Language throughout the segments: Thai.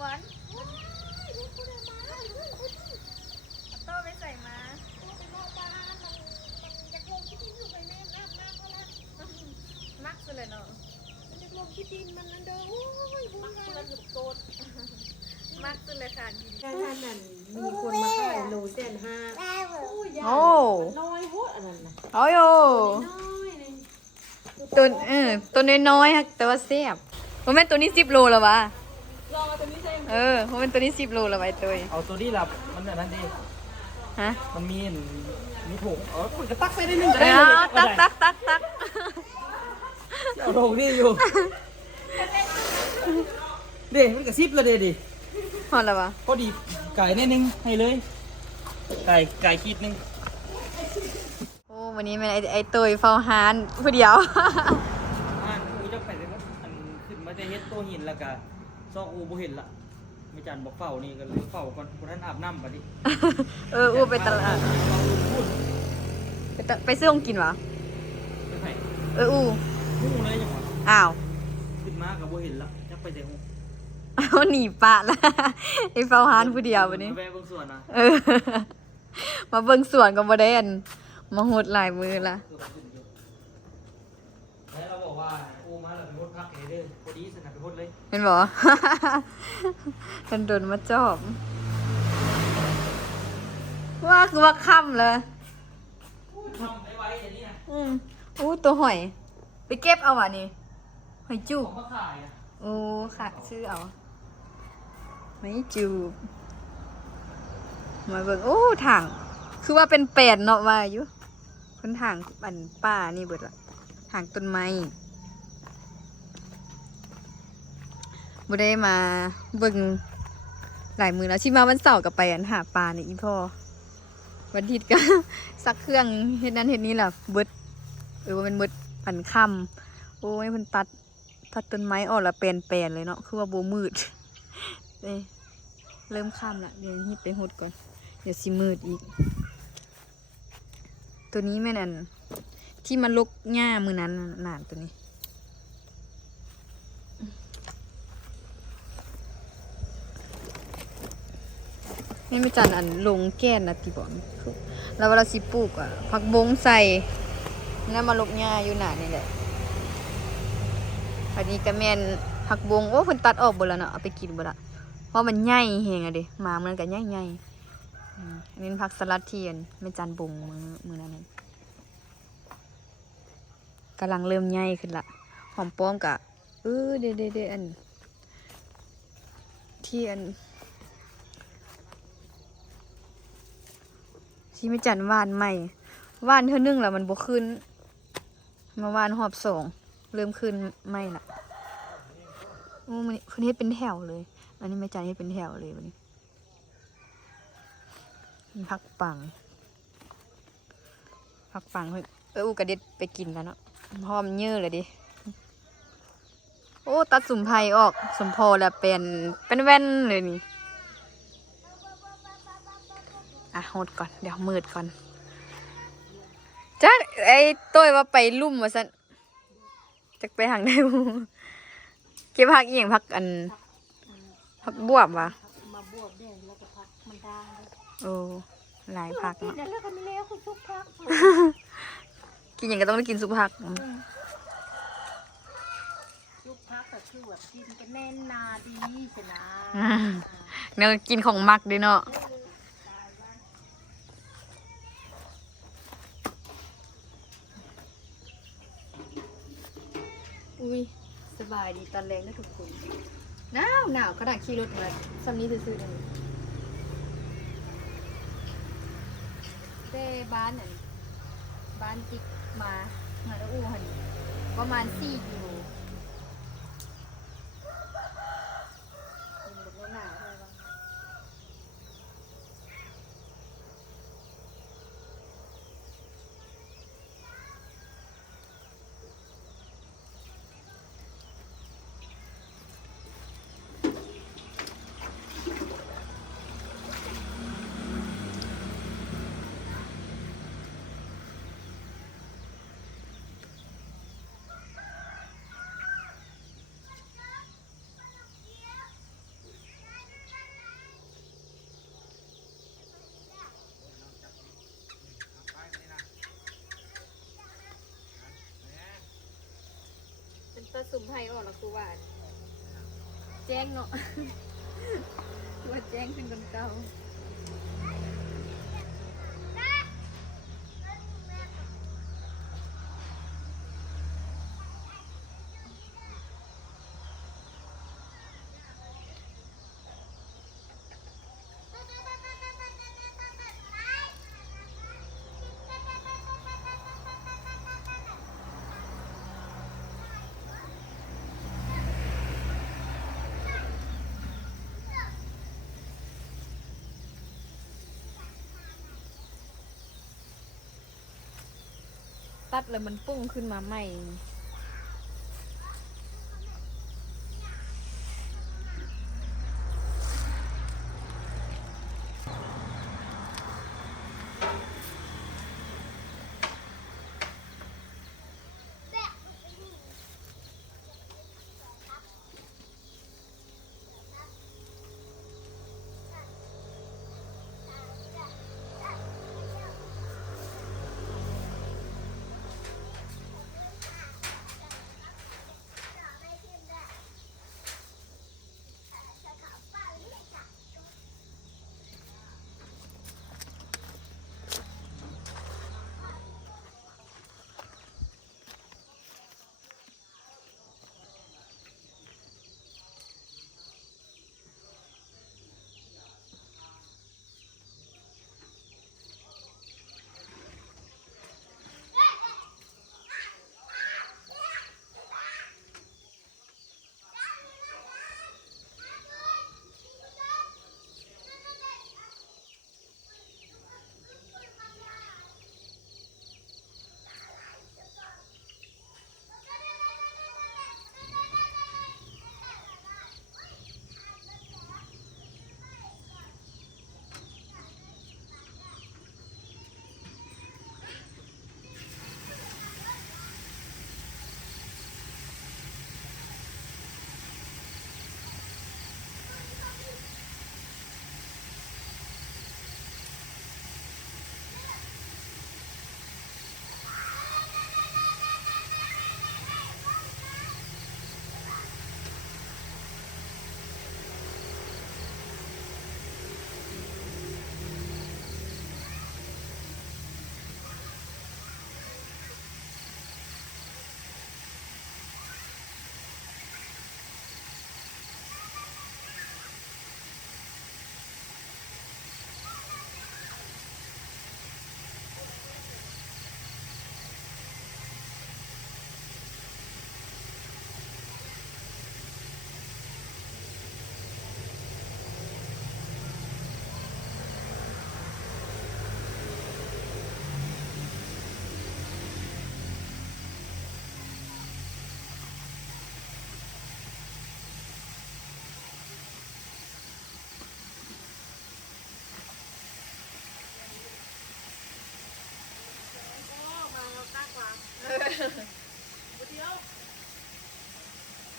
วนโต้ไปใส่มามักสุดเลยเนาะลงที่ดินมันนั่นเด้อมักสุดเลยโกดมักสุดเลยค่ะท่านนั่นมีคนมาขายโลเส้น5โอ้น้อยโหดอันนั้นนะโอ้ยตัวน้อยๆฮะแต่ว่าแซ่บผมแม่ตัวนี้10 โลแล้ววะลองเอาตัวนี้ใช่ผมเป็นตัวนี้10 โลแล้วไว้ตัวเอาตัวนี้หลับมันอันนั้นดิฮะมันมีถุงคุณจะตักไปได้นึงจะได้ตักเอาลงนี่อยู่เด็มันกระซิบเลยดิพอแล้ววะพอดีไก่นิดนึงให้เลยไก่ขีดนึงโอ้วันนี้มันไอตัวเฝ้าหานผู้เดียวอูจะไปเลยอันขึ้นมาจะเฮ็ดตัวหินแล้วก็ซอกอูบ่เห็นละไม่จันบอกเฝ้านี่ก็เลยเฝ้าก่อนท่านอาบน้ำป่ะดิอูไปตลาดไปซื้อของกินวะอูหูเลยจังหวะอ้าวขึ้นมากับบ่เห็นละจะไปแต่หูเอาหนีปะละไอเฝ้าหานผู้เดียววันนี้มาแวะเบิ่งสวนนะมาเบิ่งสวนก็บ่ได้อันมาหดหลายมือละแล้วเราบอกว่าอูมาเราไปพดพักเด้อพอดีสนับไปพดเลยเห็นบ่กันโดนมาจอบว่าคือว่าค่ำเลยทำไว้อย่างนี้นะอู้ตัวหอยไปเก็บเอาอ่ะนี่หอยจูบมาขายอ่ะโอ้ค่ะซื้อเอาหอยจูบมาเบิ่งโอ้ถังคือว่าเป็นแปดเนาะว่าอยู่คนถังอันป้านี่เบิดละถังต้นไม้บ่ได้มาเบิ่งหลายมือแล้วที่มาวันเสาร์กับไปอันหาปลาเนี่ยอีพ่อวันอาทิตย์ก็ซักเครื่องเฮ็ดนั้นเฮ็ดนี้แหละเบิดว่ามันเบิดอันค่ำโอ้ยเพิ่นตัดต้นไม้ออกแล้วแปลนเลยเนาะคือว่าโบมืดเริ่มค่ำละเดี๋ยวนี้ไปหดก่อนเดี๋ยวสิมืดอีกตัวนี้แม่นั่นที่มันลกหญ้ามือนั้นนานตัวนี้ไม่จันอันลงแก้นนะติบอมแล้วเวลาสิปลูกอ่ะผักบงใส่แล้วมาลกหญ้าอยู่หนานี่แหละอันนี้ก็แม่นผักบงโอ้เพิ่นตัดออกหมดแล้วเนาะเอาไปกินหมดละเพราะมันใหญ่แฮงอะดิหมามันก็ใหญ่อันนี้ผักสลัดเทียนไม่จันบงมือนั้นกำลังเริ่มใหญ่ขึ้นละหอมป้อมกะเด้อันที่อันที่ไม่จันวานใหม่วานเท่านึงแล้วมันบกขึ้นมาวานหอบสองเริ่มขึ้นไม่ละโอ้มันคนนี้เป็นแถวเลยอันนี้ไม่จันให้เป็นแถวเลยวันนี้ผักปังอูกระเด็ดไปกินแล้วเนาะหอมเยอะเลยดิโอ้ตัดสุ่มไผ่ออกสมพอแล้วเป็นแว่นเลยนี่หดก่อนเดี๋ยวมืดก่อนจ้าไอ้ต้ยว่าไปลุ่มว่าสันจะไปหางได้บูเก็บผักอย่างผักผักบวบวะมาบวบแดงแล้วก็ผักมันด่างโอ้หลายผักเนาะแล้วก็มีแล้วคุณทุกผักกินอย่างก็ต้องได้กินสุกผักทุกผักก็คือแบบกินกันแน่นนาดีชนะเนื้อกินของมักด้วยเนาะอุ้ยสบายดีตอนแรงนะทุกคนหนาวขนาดขี่รถมาซ้ำนี้ซื่อๆเลยได้บ้านจิกมาแล้วอู้หันประมาณ4 กิโล ตัดสุ่มไพ่ออกแล้วคือว่าแจ้งเนาะ ว่าแจ้งขึ้นกันเก่าตัดแล้วมันปุ้งขึ้นมาใหม่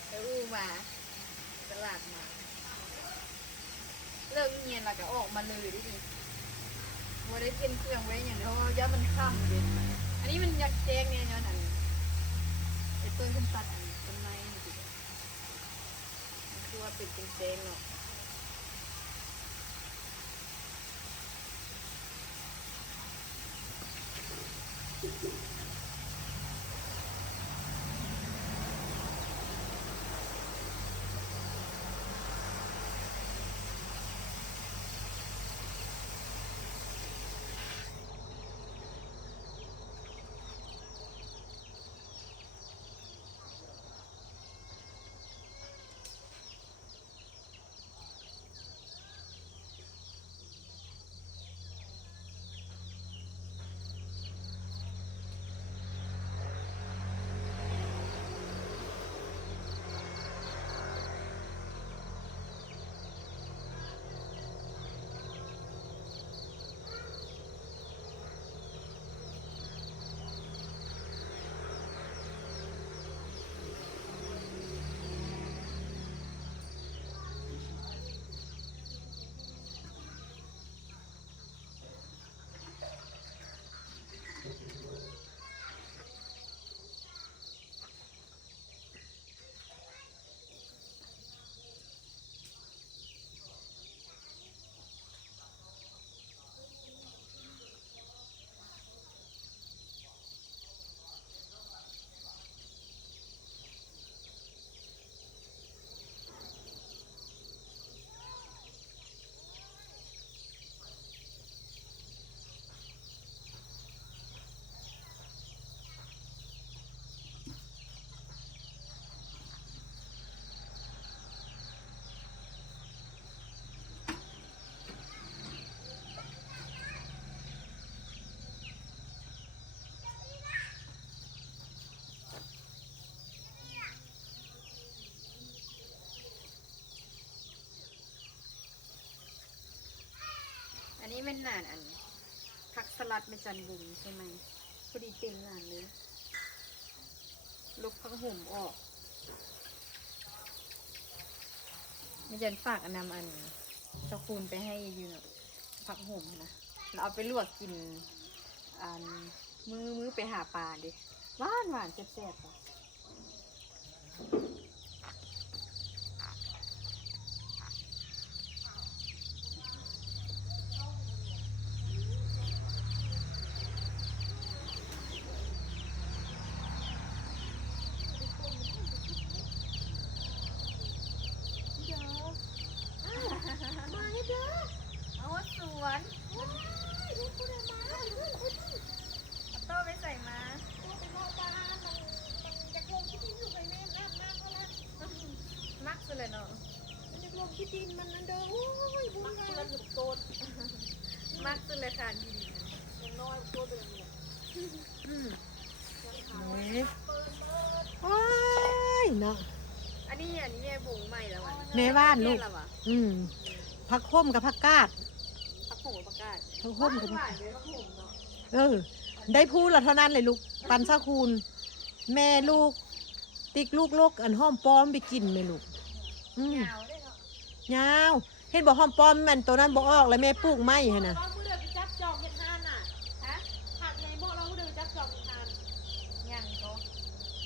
ไปอู้มาตลาดมาเลิกเงียนแล้วก็ออกมาเลยดิว่าได้เตรียมเครื่องไว้อย่างเดียวเพราะว่าย่ามันค่ำเลยอันนี้มันอยากแจ้งเนี่ยเนาะนั่นไอ้ต้นขึ้นตัดอันต้นไม้นี่ดิมันคือว่าเป็นแจ้งเนาะ นี้เป็นหนานอันผักสลัดเมจันบุ๋มใช่ไหมพอดีเต็มหนานเลยลบผักห่มออกเมจันฝากนำอันเจ้าคูณไปให้ยืนผักห่มนะเราเอาไปลวกกินอันมื้อไปหาปลาดิหวานแซ่บๆอ่ะเอาสวนเอาโต้ไปใส่มามักสุดเลยเนาะมักสุดเลยค่ะดีโอ้ยเนาะ อันนี้แม่บุ๋งใหม่แล้วอ่ะ แม่บ้านลูก แล้วอ่ะ ผักห่มกับผักกาด ผักผงประกาศ ผักห่มกับ ห ผัก วานเลยผักผงเนาะ ได้พูดละเท่านั้นเลยลูกปันซาคูณแม่ลูก ติ๊กลูกอันห้อมป้อมไปกินไหมลูกยาวเลยเนาะ ยาวเห็นบอกห้อมป้อมมันตัวนั้นบอกออกแล้วแม่ปลูกไม้ให้นะ เราผู้เดินไปจับจองเห็ดทานน่ะ ฮะ ผักในโบเราผู้เดินไปจับจองเห็ดทาน ยังก็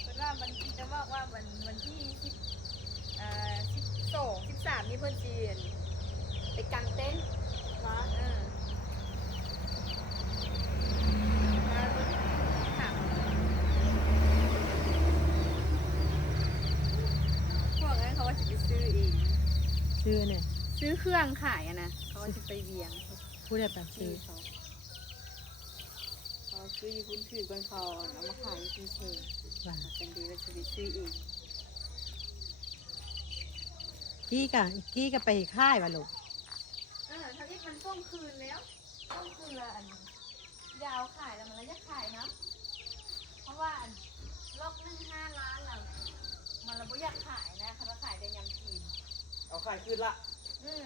เป็นว่ามันจะบอกว่าวันที่12 13นี่เพื่อนจีนไปกางเต็นท์มาถามพวกนั้นเขาว่าจะไปซื้อเอง ซื้อเนี่ย ซื้อเครื่องขายอะนะเขาว่าจะไปเวียง พูดได้แบบซื้อ เขาซื้ออยู่พื้นที่บนเขาเอามาขายที่เชง ว่า เป็นดีว่าจะไปซื้อเอง กี้กะไปค่ายว่ะลูก ทางนี้มันต้มคืนแล้วต้มคืนละอันยาวขายแล้วมันแล้วจะขายนะเพราะว่าอันรอบนึง5 ล้านแล้วมันเราไม่อยากขายนะเขาจะขายได้ยำจีน เอาขายคืนละ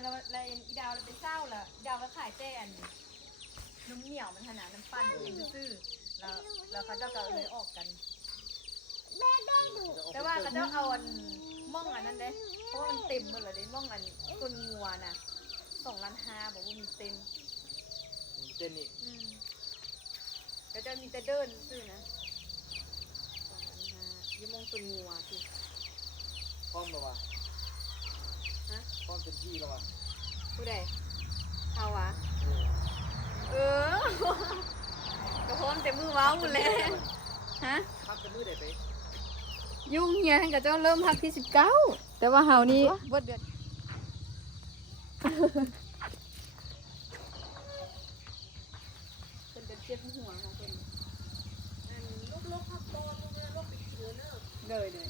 แล้วอีดาวเราเป็นเศร้าละดาวก็ขายแต่อันน้ำเหนียวมันขนาดน้ำปั้นเองซื่อแล้วเขาจะเอาเลยออกกันแต่ว่าเขาจะเอาอันม่องอันนั้นเด้เพราะว่ามันเต็มหมดเลยเด้ม่องอันคนงัวน่ะ2.5 ล้านบอกว่ามีเต็ม เต้นนี่ ก็จะมีแต่เดินซื่อนะ2.5 ล้านยี่มองตัวงัวสิ พร้อมแล้ววะ ฮะ พร้อมเต็มที่แล้ววะ ผู้ใดเอาวะกระพร้อมแต่มือเว้าหมดเลยฮะ พักจะมือได้ไป ยุ่งเฮียให้กับเจ้าเริ่มพักที่19แต่ว่าเฮานี่บ่เดือดเป็นเดือดเจ็บหัวของเพิ่น ลูกผักโตนลูกไปกินเนื้อ เลย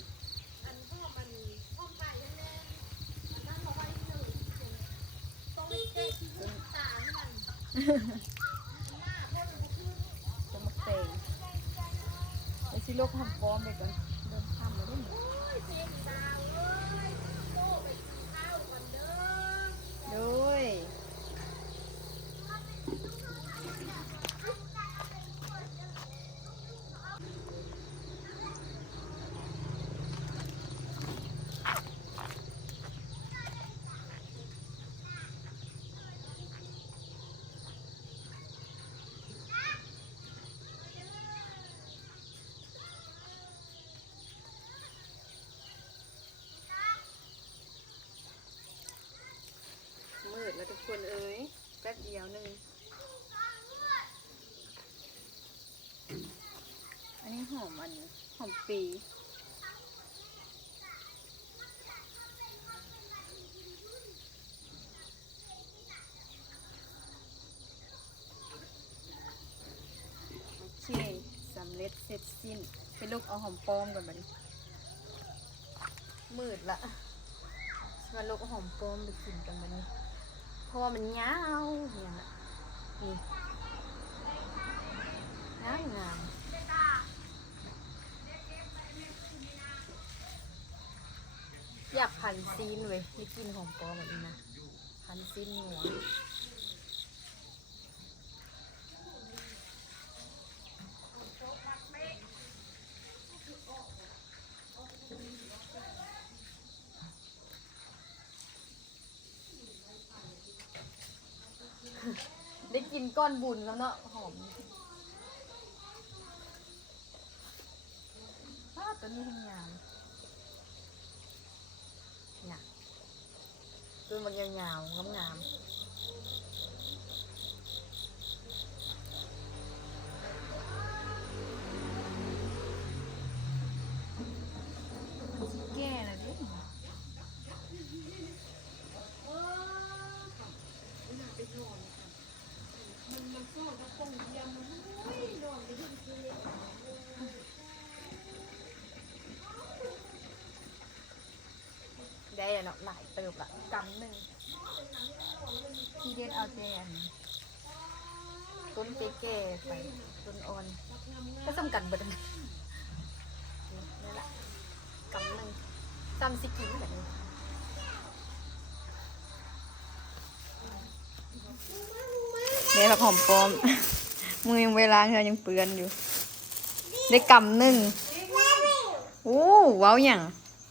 อันพ่อมันพ่อไก่แน่ๆอันนั้นเราไว้หนึ่งต้องไปเช็คที่หูตาให้มันหน้าพ่อมันก็คือ จะมาเตงไอ้สิโลกทำพร้อมไปก่อนเริ่มทำแล้วด้วย โอ้ยเสียงดาวเอ้ยโตไปกินข้าวกันเด้อ ด้วยมืดแล้วทุกคนเอ้ยแป๊บเดียวนึงอันนี้หอมหอมปีโอเคสำเร็จเสร็จสิ้นไปลูกเอาหอมปลอมก่อนบัดนี้มืดละมาลูกเอาหอมปลอมไปกินกันบัดนี้เพราะว่ามันยาวเนี่ยนะนี่งามอยากพันซีนเว้ยไม่กินหอมปลอมแบบนี้นะพันซีนหัว ได้กินก้อนบุญแล้วเนาะหอมตัวนี้ทำงานเนี่ยตัวมันยาวๆงามๆแก่แล้วดิได้เนาะหลายเติบละกำหนึ่งที่เด็ดเอาแจนต้นเปแก่ไปต้นอ่อนก็สำคัญเบิดเลยนี่แหละกำหนึ่งจำสิกินแบบนี้เดี๋ยวผักหอมปลอม มือยังเวลาเรายังเปื้อนอยู่ ได้กำหนึ่งโอ้ว้าวอย่าง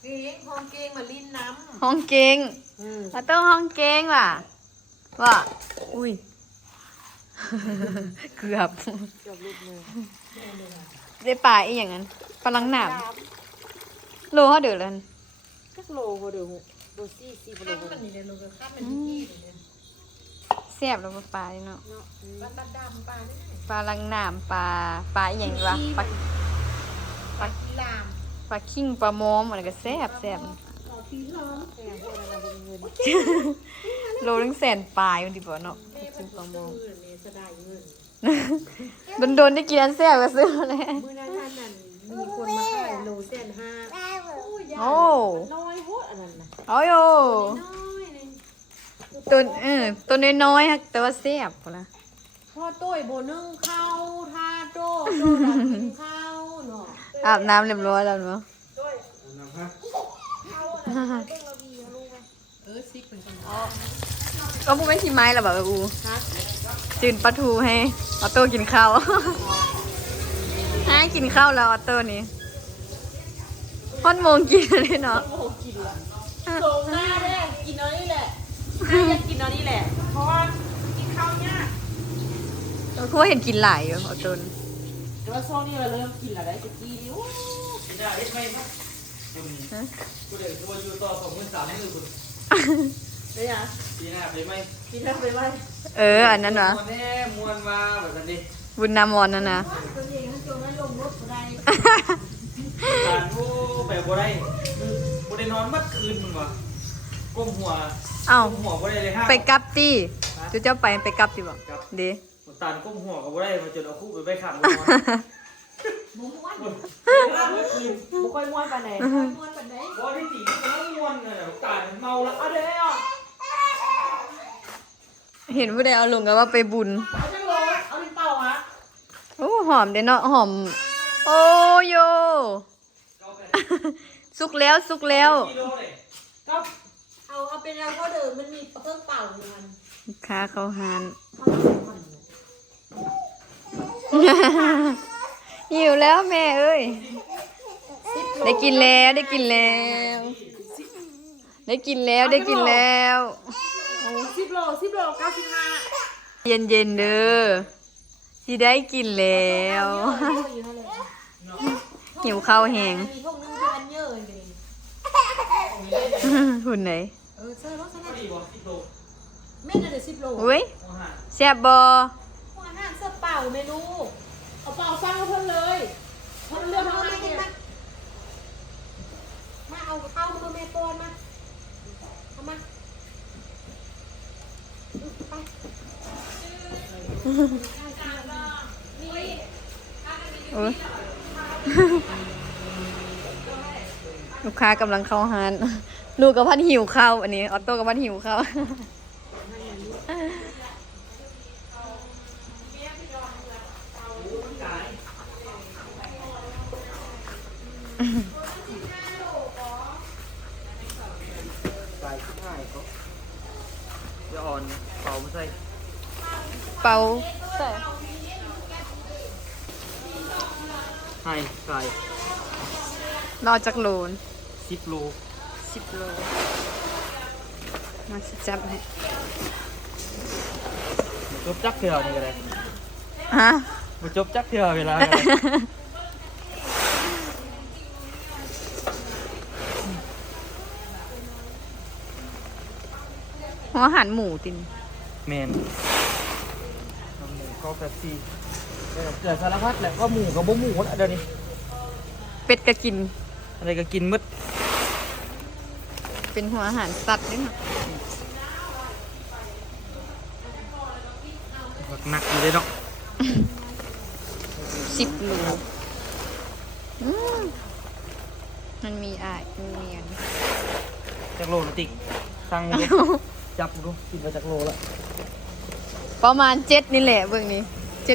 เก่งห้องเก่งมาลิ้นน้ ห้องเกง ำ มาต้องห้องเกงว่ะว่าอุ้ย เกือบ จบรูปเลย ได้ปลาอีกอย่างนั้นปลาลังหนามโลเขาเดือดเลย จักโลโหเดี๋ยวโลซี่โลมันนี่เลยโลก็ข้ามมันที่เลย แซ่บแล้วปลาเนาะ เนาะปลาดำปลาเนี่ย ปลาลังหนามปลาอีกอย่างวะปลา ปลาลาม ปลาขิงปลามอมอะไรก็แซ่บแแซ่บหมพวกนั้นเราเป็นเงิน โลนึงแสนปลายมันดีกว่าเนาะ แม่เป็นปลามองเนี่ยจะได้เงิน โดนได้กินอันแซ่บก็ซื้อมาแล้ว มื้อนั้นท่านนั่นมีคนมาขายโล150,000โอ้ น้อยโหอันนั้นน่ะ โอ้ย น้อยนี่ ตัวน้อยๆฮะแต่ว่าแซ่บพุ่นนะ พ่อตุ้ยโบนึ่งข้าวทาโจ้ดับกินข้าวเนาะ อาบน้ำเรียบร้อยแล้วเนาะ ซิกเป็นคน ก็พูดไม่ขี้ไม้หรอแบบอู ฮะ จืนปลาทูให้ออโต้กินข้าวให้กินข้าวแล้วออโต้นี่ฮอนโมงกินเลยเนาะ โอ้กินละโซงหน้าแม่กินเอานี่แหละอยากกินเอานี่แหละ เพราะว่ากินข้าวยาก คือว่าเห็นกินหลายอยู่ออโต้ แต่ว่าช่วงนี้เราเริ่มกินแล้วได้จะกี้ดิว ไม่ได้เอ็ดไม่ครับคุณเดี๋ยวตัวอยู่ต่อ23,000มือคุณ ได้ยัง ปีหน้าไปไหม กินแล้วไปไหม อันนั้นวะ มวนแน่มวนมาแบบนั้นดิ บุญนามอนนั่นนะ ตัวเองทั้งโจนั้นลงรถได้ การผู้แบบบ่ได้บ่ได้นอนมัดคืนมึงวะก้มหัว เอ้า ก้มหัวบ่ได้เลยฮะ ไปกับตี้จุเจ้าไปกับตี้บอกเด้ ตานก้มหัวก็บ่ได้มาจนเอาคู่ไปขังบ่นอน ม้วนบุค่อยม้วนปานไหนม้วนปานไหน บ่ได้ตีก็ต้องม่วนน่ะตานเมาละ เอาเด้อ เห็นผู้ใดเอาลงกันว่าไปบุญ เอาจังโลเอาเป็นเป่าฮะ โอ้หอมเด้เนาะหอม โอ้โย สุกแล้วสุกแล้ว กิโลเลย ก็เอาเป็นเราก็เดิมมันมีเครื่องเป่าอยู่มัน ค้าเขาหาน หิวแล้วแม่เอ้ย ได้กินแล้วได้กินแล้ว ได้กินแล้วได้กินแล้ว 10 โล95 เย็นเย็นๆเด้อสิได้กินแล้ว หิวข้าวแหง มีพวกนึงที่อันเยอะเลย หุ่นไหน เสื้อรถ พอดีบ่10 โล แม่น่ะเดี๋ยว10 โล อุ้ย โอ้ห่า แซ่บบอ หัวหน้าเสื้อเป่าเมนูเอาเป่าฟังเพิ่นเลยเพิ่นเลือกมาให้มามาเอาข้าวมาแม่ก่อนมาเอามาไป โอ้ยลูกค้ากำลังเข้าหานลูกกับพันหิวข้าวอันนี้ออโต้กับพันหิวข้าว ตายที่ท้ายเขาจะอ่อนเป่าไม่ใส่ เป่าใส่ ให้ใส่ รอจากโหลน 10 โล 10 โลมาสิจับให้ จบจักเถื่อนี่ก็ได้ ฮะ บ่จบจักเถื่อเวลา หัวหันหมูติน แมนน้ำหมูข้าวแป๊บซี่เกิดสารพัดแหละก็หมูกับบ่หมูละเดี๋ยวนี้ เป็ดก็กิน อะไรก็กินหมืด เป็นหัวอาหารสัตว์ด้วยเนาะ หนักอยู่เลยเนาะ 10 โลอืมมันมีอ่ายมันมีอัน จากโลละติกสั่งดู จับดูกินมาจากโลละ ประมาณ7นี่แหละเบิ่งนี้7 8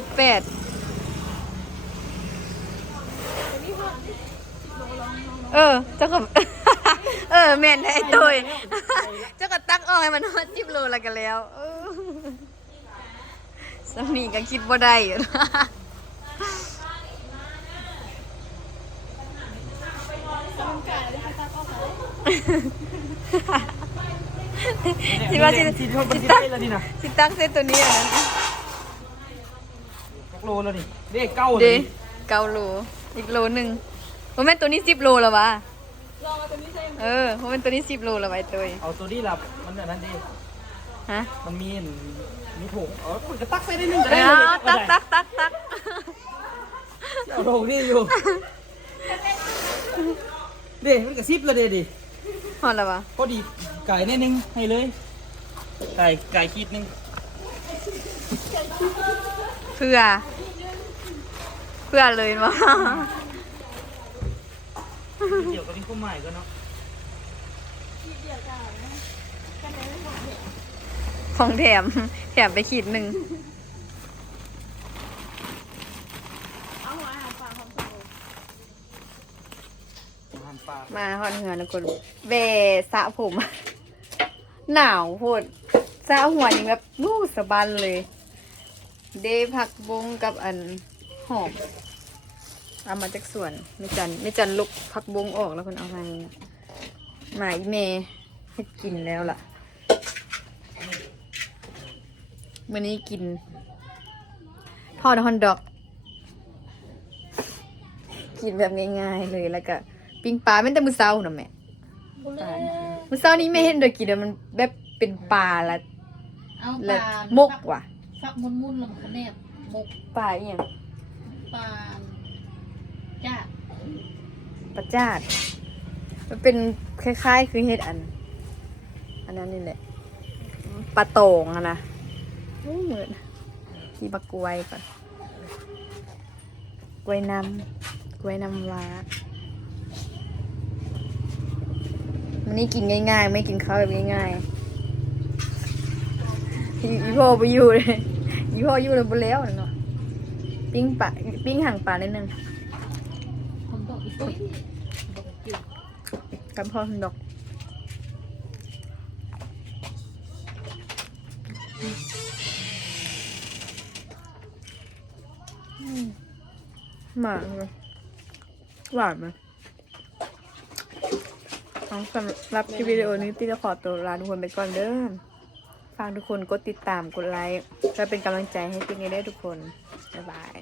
เจ้าก็ แม่นได้ตัว เจ้าก็ตักออกให้มันฮอด10 โลแล้วก็แล้วสำนีก็คิดบ่ได้อยู่นะ คิดว่าสิ สิมันสิได้แล้วนี่นะ สิตั้งเส้นตัวนี้อ่ะนะ จากโลแล้วนี่เด็กเก้าเล เด้ ย 9 โลอีกโลหนึงบ่แม่นตัวนี้10 โลแล้ววะเพราะแม่นตัวนี้10 โลแล้วไว้ตัว เอาตัวนี้ลับมันอันนั้นดิ ฮะ มันมีถุงมันก็ตักไปได้หนึ่งก็ได้ เอา เลย ตัก เอาถุงนี่อยู่เด็มันก็ซิบแล้วเด็ดิ ฮอดแล้ววะ พอดีไก่นิดนึงให้เลยไก่ขีดนึง เพื่อเลยวะ เดี๋ยวก็มีข้าวใหม่ก็เนาะ ของแถมไปขีดหนึ่ง อาหารปลา มาฮอดเหือนะคนเบสระผม หนาวโพดสระหัวยังแบบนู่สะบันเลย เดผักบงกับอันหอมเอามาจากสวนไม่จันลุกผักบงออกแล้วคนเอามาหมายเมให้กินแล้วล่ะวันนี้กินทอดฮอนดอก กินแบบง่ายๆเลยแล้วก็ปิ้งปลาเป็นแต่มื้อเช้าน่ะแม่ปลามื้อเช้านี้ไม่เห็นเด้อกินแล้วมันแบบเป็นปลาละ เอาป และ ลาม กว่ะ ฟักมุนๆลงคะแนนมก ปลาอีหยัง ปลาจ้า ปลาจาดมันเป็นคล้ายๆคือเฮ็ดอันนั้นนี่แหละปลาโต่งอะนะโอ้เหมือนที่บักกล้วยก่อนกล้วยน้ำว้ามันนี่กินง่ายๆไม่กินข้าวแบบง่ายๆอีพ่อไปอยู่เลยอีพ่ออยู่เลยบนแล้วเนาะปิ้งห่างปลานิดนึง คนบอกอีกทีบอกจิ๋ว กับพ่อคุณดอกหวานเลยหวานไหมสำหรับคลิปวิดีโอนี้พี่จะขอตัวลาทุกคนไปก่อนเด้อฝากทุกคนกดติดตามกดไลค์เพื่อเป็นกำลังใจให้พี่นี้ได้ทุกคนบ๊ายบาย